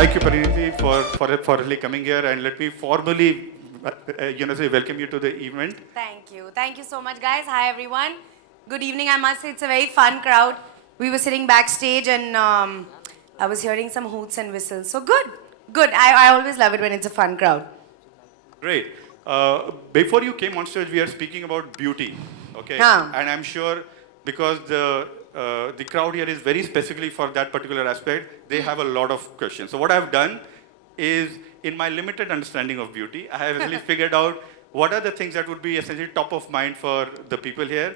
Thank you, Parineeti, for really coming here, and let me formally, say welcome you to the event. Thank you. Thank you so much, guys. Hi, everyone. Good evening. I must say it's a very fun crowd. We were sitting backstage and I was hearing some hoots and whistles. So good. Good. I always love it when it's a fun crowd. Great. Before you came on stage, we are speaking about beauty, okay? Huh. And I'm sure because the crowd here is very specifically for that particular aspect, they have a lot of questions. So what I've done is, in my limited understanding of beauty, I have really figured out what are the things that would be essentially top of mind for the people here,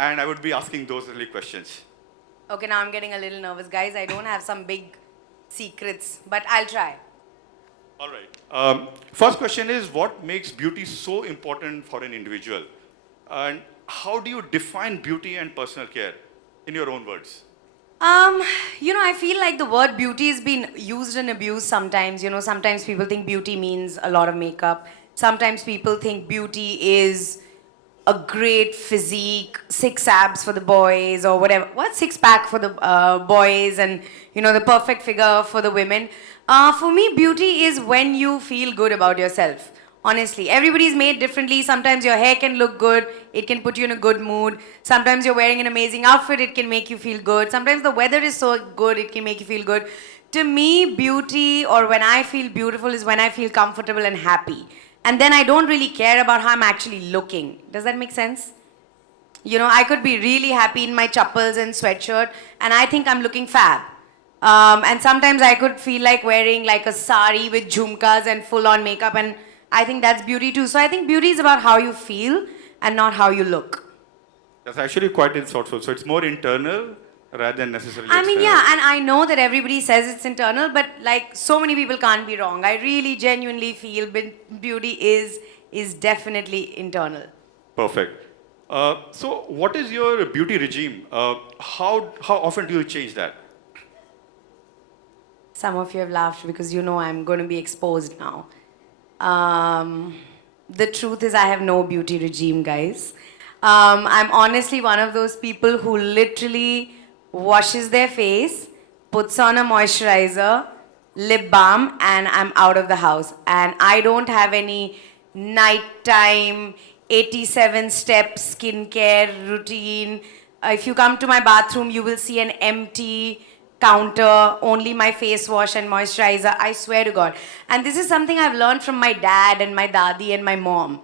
and I would be asking those really questions. Okay, now I'm getting a little nervous, guys. I don't have some big secrets, but I'll try. All right. First question is, what makes beauty so important for an individual? And how do you define beauty and personal care in your own words? I feel like the word beauty has been used and abused sometimes. Sometimes people think beauty means a lot of makeup. Sometimes people think beauty is a great physique, 6 abs for the boys or whatever. What, 6-pack for the boys and, the perfect figure for the women. For me, beauty is when you feel good about yourself. Honestly, everybody's made differently. Sometimes your hair can look good. It can put you in a good mood. Sometimes you're wearing an amazing outfit. It can make you feel good. Sometimes the weather is so good. It can make you feel good. To me, beauty or when I feel beautiful is when I feel comfortable and happy. And then I don't really care about how I'm actually looking. Does that make sense? I could be really happy in my chappals and sweatshirt and I think I'm looking fab. And sometimes I could feel like wearing like a sari with jhumkas and full on makeup, and I think that's beauty too. So I think beauty is about how you feel and not how you look. That's actually quite insightful. So it's more internal rather than necessarily I mean, external. yeah, and I know that everybody says it's internal, but like so many people can't be wrong. I really genuinely feel beauty is definitely internal. Perfect. So what is your beauty regime? How often do you change that? Some of you have laughed because I'm going to be exposed now. The truth is I have no beauty regime, guys. I'm honestly one of those people who literally washes their face, puts on a moisturizer, lip balm, and I'm out of the house. And I don't have any nighttime 87-step skincare routine. If you come to my bathroom, you will see an empty counter, only my face wash and moisturizer, I swear to God. And this is something I've learned from my dad and my dadi and my mom.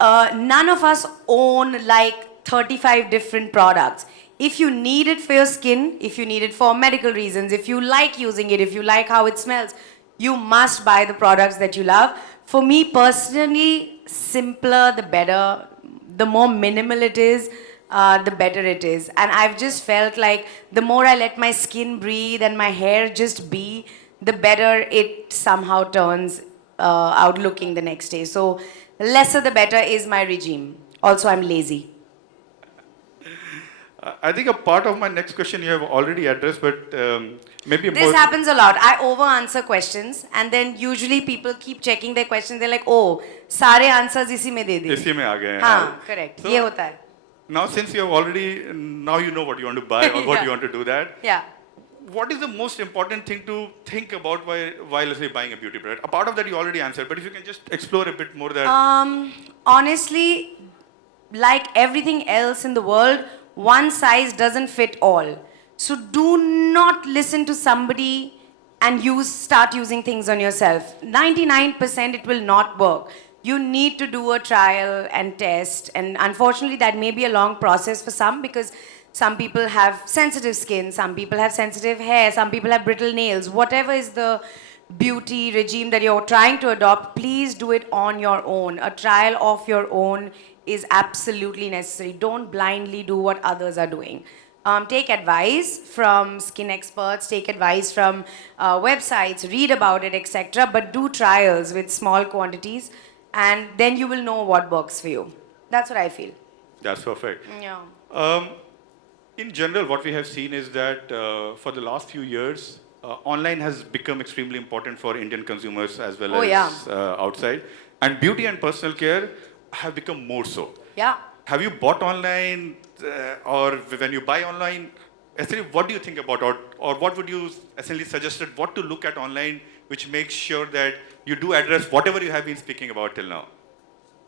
None of us own like 35 different products. If you need it for your skin, if you need it for medical reasons, if you like using it, if you like how it smells, you must buy the products that you love. For me personally, simpler the better. The more minimal it is, the better it is. And I've just felt like the more I let my skin breathe and my hair just be, the better it somehow turns out looking the next day. So lesser the better is my regime. Also, I'm lazy. I think a part of my next question you have already addressed, but maybe This happens a lot. I over-answer questions and then usually people keep checking their questions. They're like, oh, sare answers isi mein de diye. इसी में आ गए हैं. हाँ, correct. So, ये होता है. Now, since you have already, now you know what you want to buy or what Yeah. you want to do that. Yeah. What is the most important thing to think about while let's say buying a beauty product? A part of that you already answered, but if you can just explore a bit more that. Honestly, like everything else in the world, one size doesn't fit all. So do not listen to somebody and start using things on yourself. 99% it will not work. You need to do a trial and test, and unfortunately that may be a long process for some because some people have sensitive skin, some people have sensitive hair, some people have brittle nails. Whatever is the beauty regime that you're trying to adopt, please do it on your own. A trial of your own is absolutely necessary. Don't blindly do what others are doing. Take advice from skin experts, take advice from websites, read about it, etc. But do trials with small quantities and then you will know what works for you. That's what I feel. That's perfect. Yeah. In general, what we have seen is that for the last few years, online has become extremely important for Indian consumers as well as outside. And beauty and personal care have become more so. Yeah. Have you bought online or when you buy online, essentially, what do you think about, or what would you essentially suggested what to look at online, which makes sure that you do address whatever you have been speaking about till now?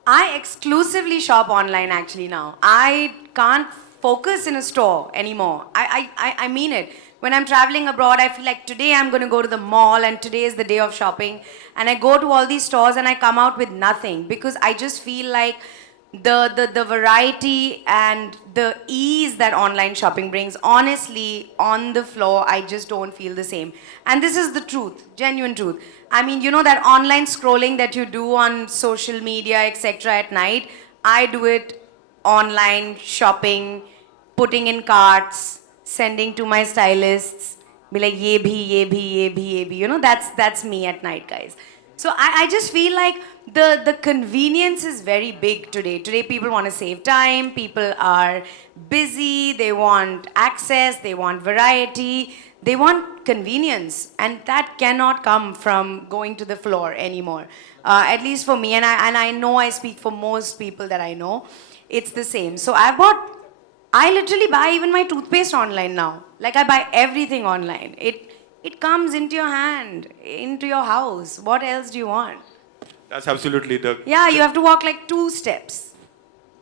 I exclusively shop online actually now. I can't focus in a store anymore. I mean it. When I'm traveling abroad, I feel like today I'm going to go to the mall and today is the day of shopping. And I go to all these stores and I come out with nothing because I just feel like the variety and the ease that online shopping brings, honestly, on the floor, I just don't feel the same. And this is the truth, genuine truth. I mean, you know that online scrolling that you do on social media, etc. at night, I do it online shopping, putting in carts, sending to my stylists, be like, ye bhi, ye bhi, ye bhi, ye bhi. You know, that's me at night, guys. So I just feel like the convenience is very big today. Today people want to save time, people are busy, they want access, they want variety, they want convenience, and that cannot come from going to the floor anymore. At least for me, and I know I speak for most people that I know, it's the same. So I literally buy even my toothpaste online now. Like I buy everything online. It comes into your hand, into your house. What else do you want? That's absolutely Yeah, you have to walk like 2 steps.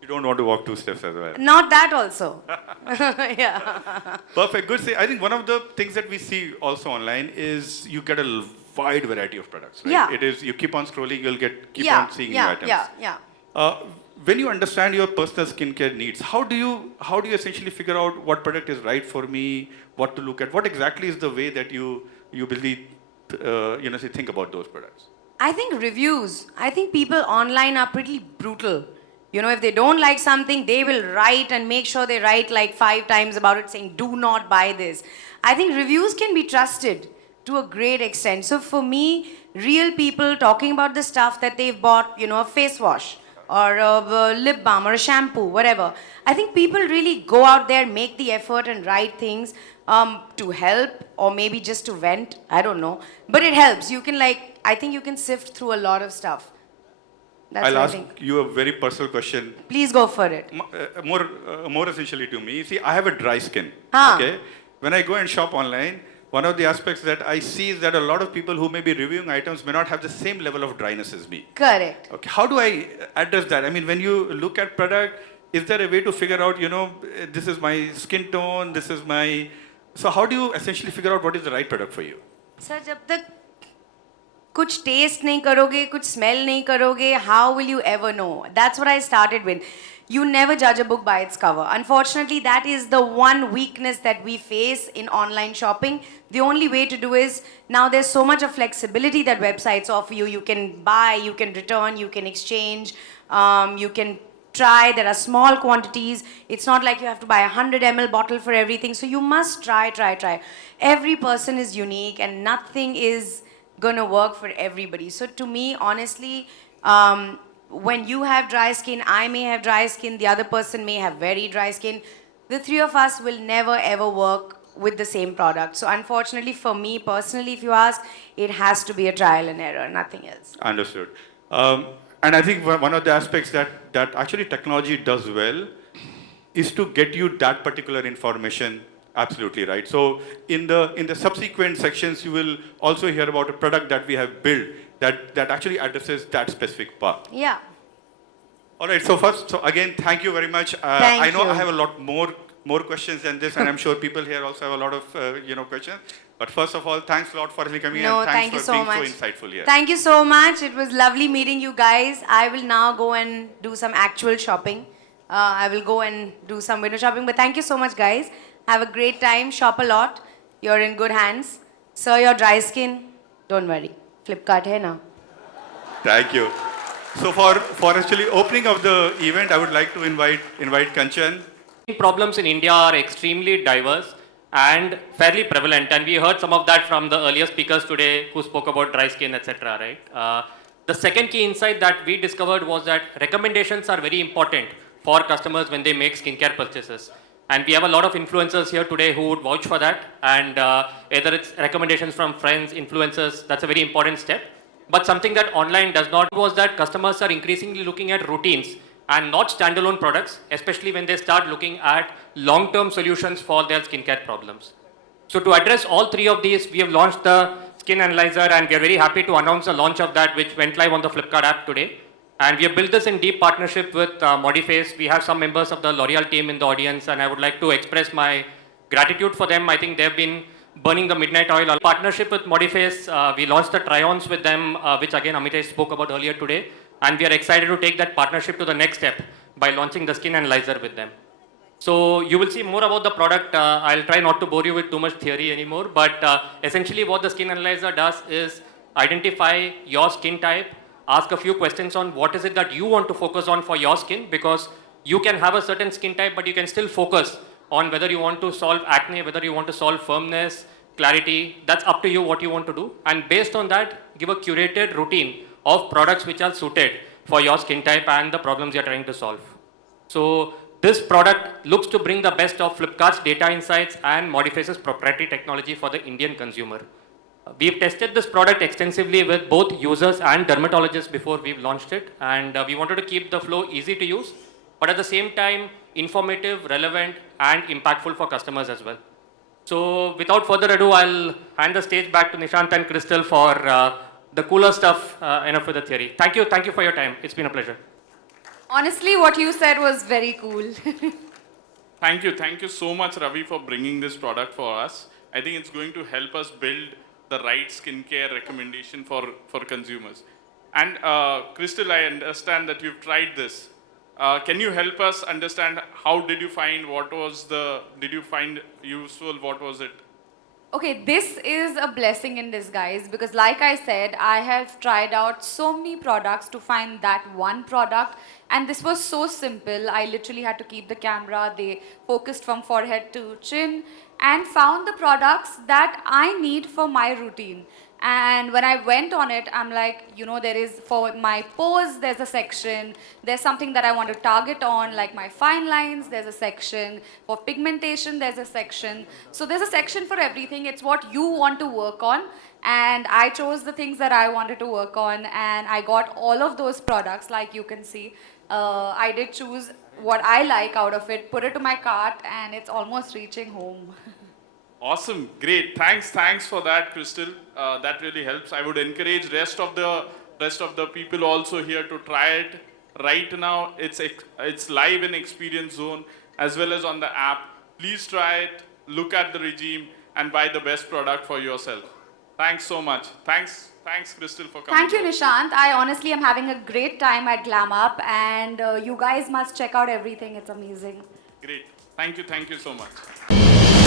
You don't want to walk 2 steps as well. Not that also. Yeah. Perfect. Good. See, I think one of the things that we see also online is you get a wide variety of products. Right? Yeah. It is you keep on scrolling, you'll keep Yeah, on seeing yeah, new items. yeah. When you understand your personal skincare needs, how do you essentially figure out what product is right for me, what to look at? What exactly is the way that you really say, think about those products? I think reviews. I think people online are pretty brutal. You know, if they don't like something, they will write and make sure they write like 5 times about it saying, do not buy this. I think reviews can be trusted to a great extent. So for me, real people talking about the stuff that they've bought, you know, a face wash or a lip balm or a shampoo, whatever. I think people really go out there, make the effort and write things to help or maybe just to vent. I don't know. But it helps. You can I think you can sift through a lot of stuff. That's I'll what I ask think. you a very personal question. Please go for it. More essentially to me. See, I have a dry skin. Ah. Okay. When I go and shop online, one of the aspects that I see is that a lot of people who may be reviewing items may not have the same level of dryness as me. Correct. Okay. How do I address that? I mean, when you look at product, is there a way to figure out, this is my skin tone, this is my... So how do you essentially figure out what is the right product for you? Sir, जब तक कुछ taste नहीं करोगे, कुछ smell नहीं करोगे, how will you ever know? That's what I started with. You never judge a book by its cover. Unfortunately, that is the one weakness that we face in online shopping. The only way to do is, now there's so much of flexibility that websites offer you. You can buy, you can return, you can exchange, you can try. There are small quantities. It's not like you have to buy a 100 ml bottle for everything. So you must try. Every person is unique and nothing is gonna work for everybody. So to me, honestly, when you have dry skin, I may have dry skin, the other person may have very dry skin. The 3 of us will never ever work with the same product. So unfortunately for me personally, if you ask, it has to be a trial and error, nothing else. Understood. And I think one of the aspects that actually technology does well is to get you that particular information absolutely right. So in the subsequent sections, you will also hear about a product that we have built that actually addresses that specific part. Yeah. All right. So again, thank you very much. I know I have a lot more questions than this, and I'm sure people here also have a lot of questions. But first of all, thanks a lot for coming No, and thank thanks you for so being much. so insightful here. Thank you so much. It was lovely meeting you guys. I will now go and do some actual shopping. I will go and do some window shopping. But thank you so much, guys. Have a great time. Shop a lot. You're in good hands. Sir, your dry skin, don't worry. Flipkart hai na. Thank you. So for actually opening of the event, I would like to invite Kanchan. Problems in India are extremely diverse and fairly prevalent, and we heard some of that from the earlier speakers today who spoke about dry skin, etc. Right? The second key insight that we discovered was that recommendations are very important for customers when they make skincare purchases. And we have a lot of influencers here today who would vouch for that. And either it's recommendations from friends, influencers, that's a very important step. But something that online does not was that customers are increasingly looking at routines and not standalone products, especially when they start looking at long-term solutions for their skincare problems. So to address all three of these, we have launched the Skin Analyzer, and we are very happy to announce the launch of that, which went live on the Flipkart app today. And we have built this in deep partnership with Modiface. We have some members of the L'Oreal team in the audience, and I would like to express my gratitude for them. I think they've been burning the midnight oil. Our partnership with Modiface, we launched the try-ons with them, which again Amitesh spoke about earlier today. And we are excited to take that partnership to the next step by launching the Skin Analyzer with them. So you will see more about the product. I'll try not to bore you with too much theory anymore, but essentially what the Skin Analyzer does is identify your skin type, ask a few questions on what is it that you want to focus on for your skin, because you can have a certain skin type, but you can still focus on whether you want to solve acne, whether you want to solve firmness, clarity. That's up to you what you want to do. And based on that, give a curated routine of products which are suited for your skin type and the problems you're trying to solve. So this product looks to bring the best of Flipkart's data insights and Modiface's proprietary technology for the Indian consumer. We've tested this product extensively with both users and dermatologists before we've launched it, and we wanted to keep the flow easy to use, but at the same time, informative, relevant, and impactful for customers as well. So without further ado, I'll hand the stage back to Nishant and Krystle for the cooler stuff, enough with the theory. Thank you for your time. It's been a pleasure. Honestly, what you said was very cool. Thank you so much, Ravi, for bringing this product for us. I think it's going to help us build the right skincare recommendation for consumers. And Krystle, I understand that you've tried this. Can you help us understand how did you find, did you find useful, what was it? Okay, this is a blessing in disguise because like I said, I have tried out so many products to find that one product, and this was so simple. I literally had to keep the camera, they focused from forehead to chin, and found the products that I need for my routine. And when I went on it, I'm like, you know, there is for my pores, there's a section. There's something that I want to target on, like my fine lines, there's a section. For pigmentation, there's a section. So there's a section for everything. It's what you want to work on. And I chose the things that I wanted to work on. And I got all of those products, like you can see. I did choose what I like out of it, put it to my cart, and it's almost reaching home. Awesome, great. Thanks for that, Krystle. That really helps. I would encourage rest of the people also here to try it. Right now, it's live in Experience Zone as well as on the app. Please try it, look at the regime, and buy the best product for yourself. Thanks so much. Thanks, Krystle, for coming. Thank you, Nishant. I honestly am having a great time at Glam Up, and you guys must check out everything. It's amazing. Great. Thank you so much.